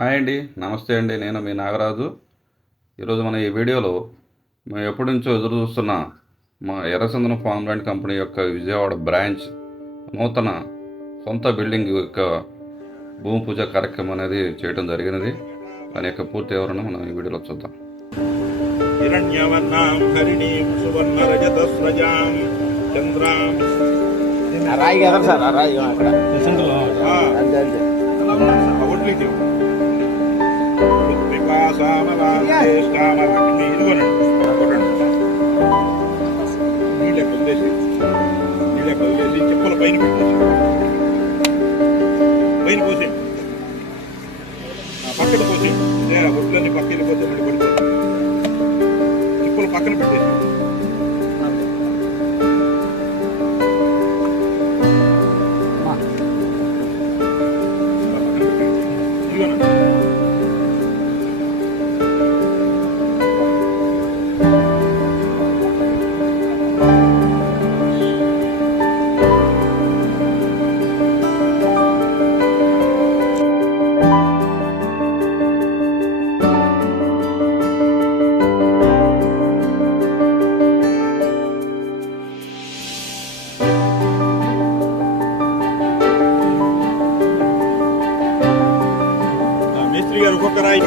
Hi అండి, నమస్తే అండి. నేను మీ నాగరాజు. ఈరోజు మన ఈ వీడియోలో మేము ఎప్పటి నుంచో ఎదురు చూస్తున్న మా ఎర్రచందనం ఫార్మ్లాండ్ కంపెనీ యొక్క విజయవాడ బ్రాంచ్ నూతన సొంత బిల్డింగ్ యొక్క భూమి పూజ కార్యక్రమం అనేది చేయడం జరిగినది. దాని యొక్క పూర్తి వివరణ మనం ఈ వీడియోలో చూద్దాం. చెప్పుల పైన పైన పోసే పక్కన పోసే ఒట్లన్నీ పక్క వెళ్ళిపోతే మళ్ళీ పడిపోతుంది. చెప్పులు పక్కన పెట్టేసి ఒక్కొక్క రాయి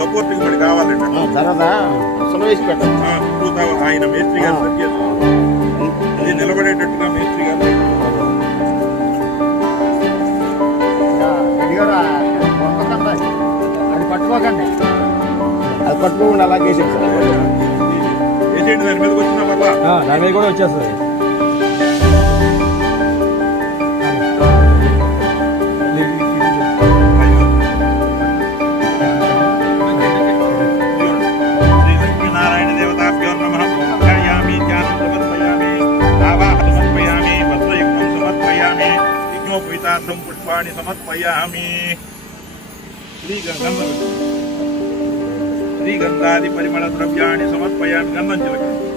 సపోర్టింగ్ మరి కావాలండి. ఆయన మేస్త్రి గారు ఇది నిలబడేటట్టుగా మేస్త్రి గారు అది పట్టుకోకండి, అది పట్టుకోకుండా అలా చేసేది వేసేయండి. దాని మీదకి వచ్చిన వల్ల దాని మీద కూడా వచ్చేస్తుంది. శ్రీలక్ష్మీనారాయణ దేవతాభ్యో నమః. సమర్పయామి, ధ్యానం సమర్పయామి, ఆవాహన సమర్పయామి, వస్త్రయుక్తం సమర్పయామి, యజ్ఞోపవీతార్థం పుష్పాణి సమర్పయామి. శ్రీగంధాది పరిమళ ద్రవ్యాన్ని సమర్పయామి. గంధం చిలకండి.